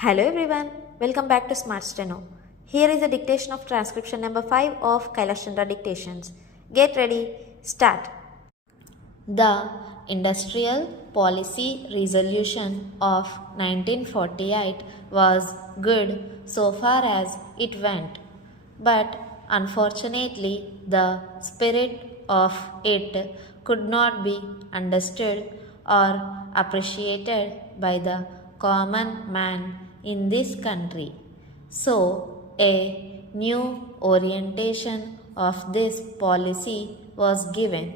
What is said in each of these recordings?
Hello everyone, welcome back to Smart Steno. Here is a dictation of transcription number 5 of Kailash Chandra dictations. Get ready, start. The Industrial Policy Resolution of 1948 was good so far as it went, but unfortunately the spirit of it could not be understood or appreciated by the common man in this country. So, a new orientation of this policy was given,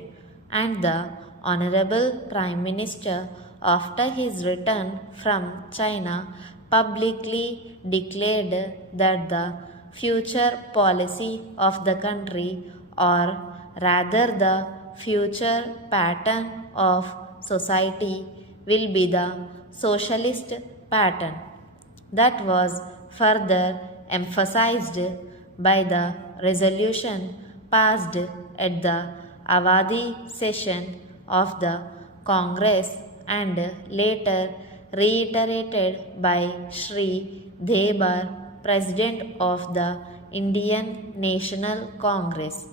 and the Honorable Prime Minister, after his return from China, publicly declared that the future policy of the country, or rather the future pattern of society, will be the socialist pattern. That was further emphasized by the resolution passed at the Avadi session of the Congress and later reiterated by Sri Debar, President of the Indian National Congress.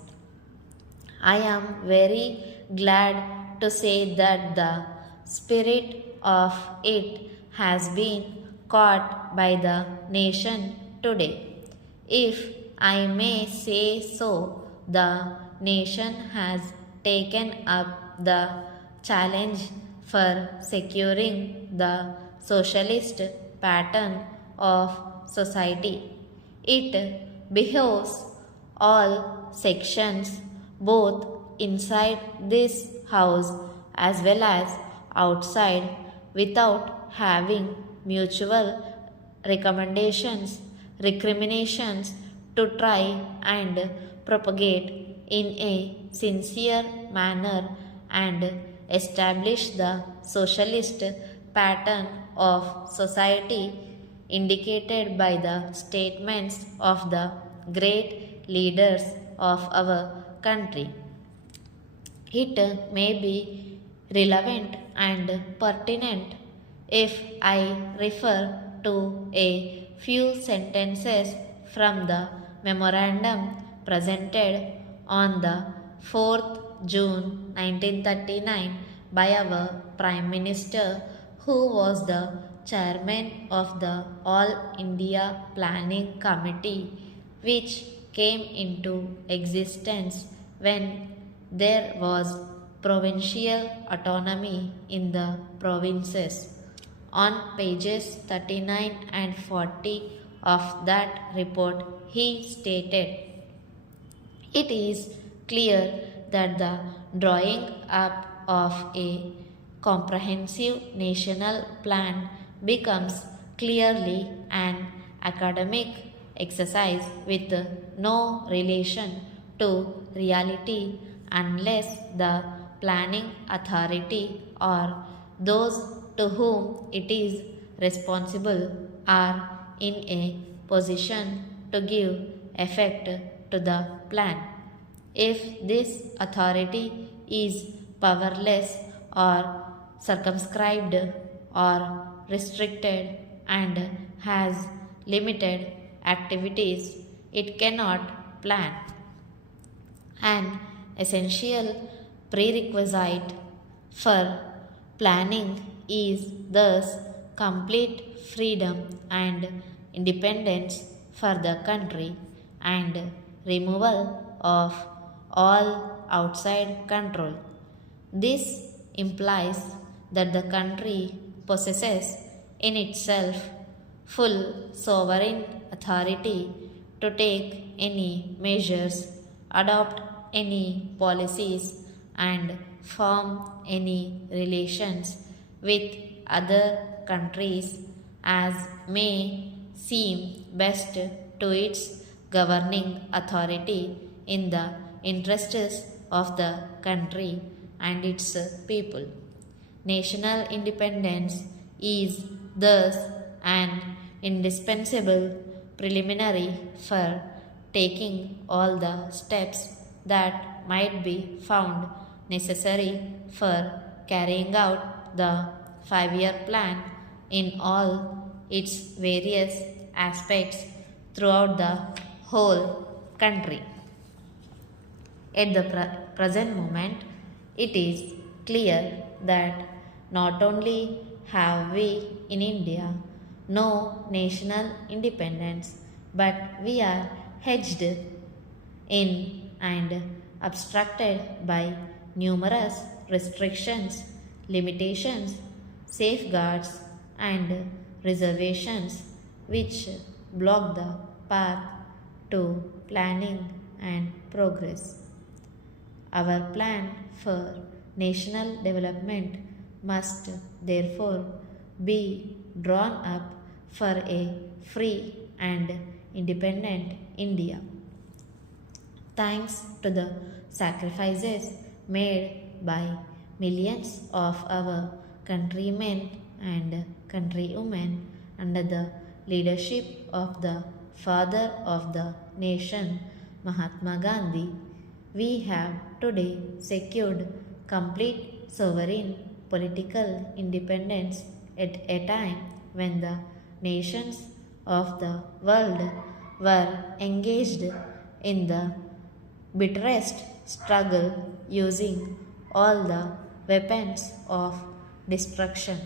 I am very glad to say that the spirit of it has been caught by the nation today. If I may say so, the nation has taken up the challenge for securing the socialist pattern of society. It behoves all sections, both inside this house as well as outside, without having mutual recriminations, to try and propagate in a sincere manner and establish the socialist pattern of society indicated by the statements of the great leaders of our country. It may be relevant and pertinent if I refer to a few sentences from the memorandum presented on the 4th June 1939 by our Prime Minister, who was the chairman of the All India Planning Committee, which came into existence when there was provincial autonomy in the provinces. On pages 39 and 40 of that report, he stated, "It is clear that the drawing up of a comprehensive national plan becomes clearly an academic exercise with no relation to reality unless the planning authority or those to whom it is responsible are in a position to give effect to the plan. If this authority is powerless or circumscribed or restricted and has limited activities, it cannot plan. An essential prerequisite for planning is thus complete freedom and independence for the country and removal of all outside control. This implies that the country possesses in itself full sovereign authority to take any measures, adopt any policies, and form any relations with other countries as may seem best to its governing authority in the interests of the country and its people. National independence is thus an indispensable preliminary for taking all the steps that might be found necessary for carrying out the 5-year plan in all its various aspects throughout the whole country. At the present moment, it is clear that not only have we in India no national independence, but we are hedged in and obstructed by numerous restrictions, limitations, safeguards, and reservations which block the path to planning and progress. Our plan for national development must therefore be drawn up for a free and independent India. Thanks to the sacrifices made by millions of our countrymen and countrywomen under the leadership of the father of the nation, Mahatma Gandhi, we have today secured complete sovereign political independence at a time when the nations of the world were engaged in the bitterest struggle using all the weapons of destruction.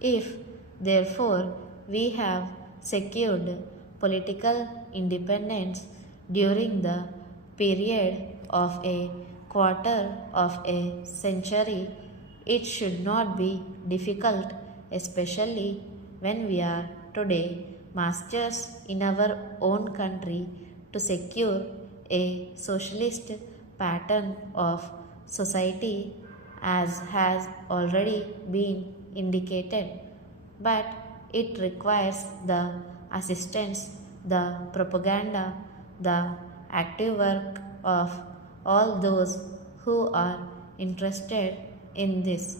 If, therefore, we have secured political independence during the period of a quarter of a century, it should not be difficult, especially when we are today masters in our own country, to secure a socialist pattern of society as has already been indicated. But it requires the assistance, the propaganda, the active work of all those who are interested in this.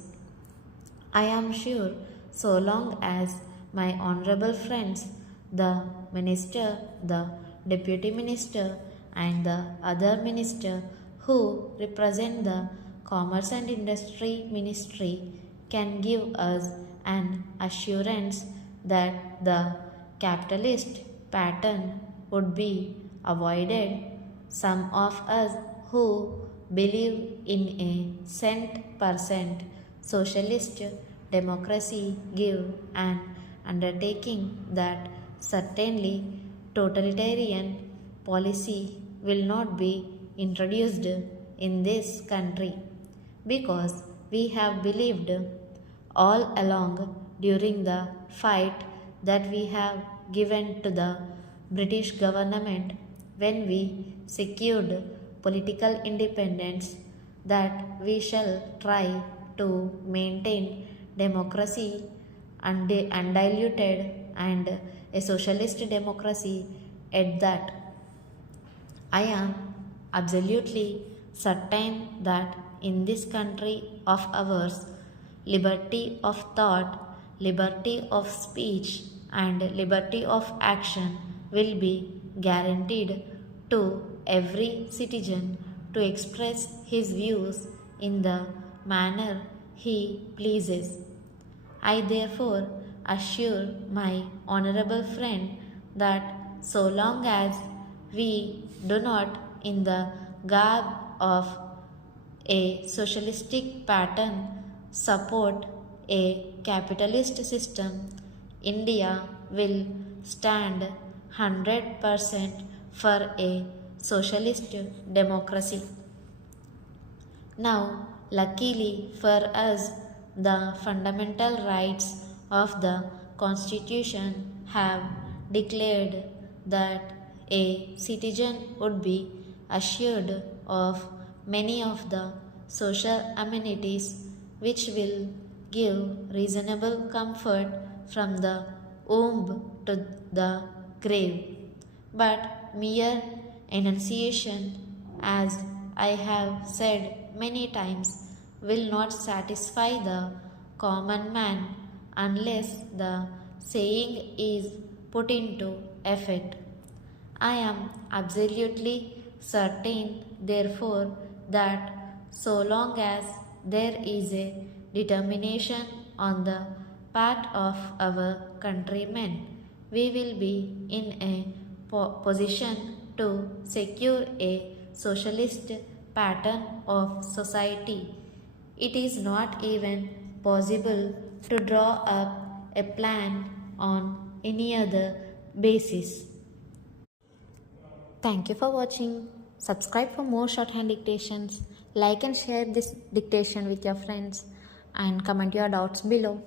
I am sure so long as my honorable friends, the minister, the deputy minister, and the other minister who represent the Commerce and Industry Ministry can give us an assurance that the capitalist pattern would be avoided, some of us who believe in a cent% socialist democracy give an undertaking that certainly totalitarian policy will not be introduced in this country, because we have believed all along during the fight that we have given to the British government when we secured political independence that we shall try to maintain democracy undiluted and a socialist democracy at that. I am absolutely certain that in this country of ours, liberty of thought, liberty of speech, and liberty of action will be guaranteed to every citizen to express his views in the manner he pleases. I therefore assure my honorable friend that so long as we do not, in the garb of a socialistic pattern, support a capitalist system, India will stand 100% for a socialist democracy. Now, luckily for us, the fundamental rights of the Constitution have declared that a citizen would be assured of many of the social amenities which will give reasonable comfort from the womb to the grave. But mere enunciation, as I have said many times, will not satisfy the common man unless the saying is put into effect. I am absolutely certain, therefore, that so long as there is a determination on the part of our countrymen, we will be in a position to secure a socialist pattern of society. It is not even possible to draw up a plan on any other basis. Thank you for watching. Subscribe for more shorthand dictations. Like and share this dictation with your friends and comment your doubts below.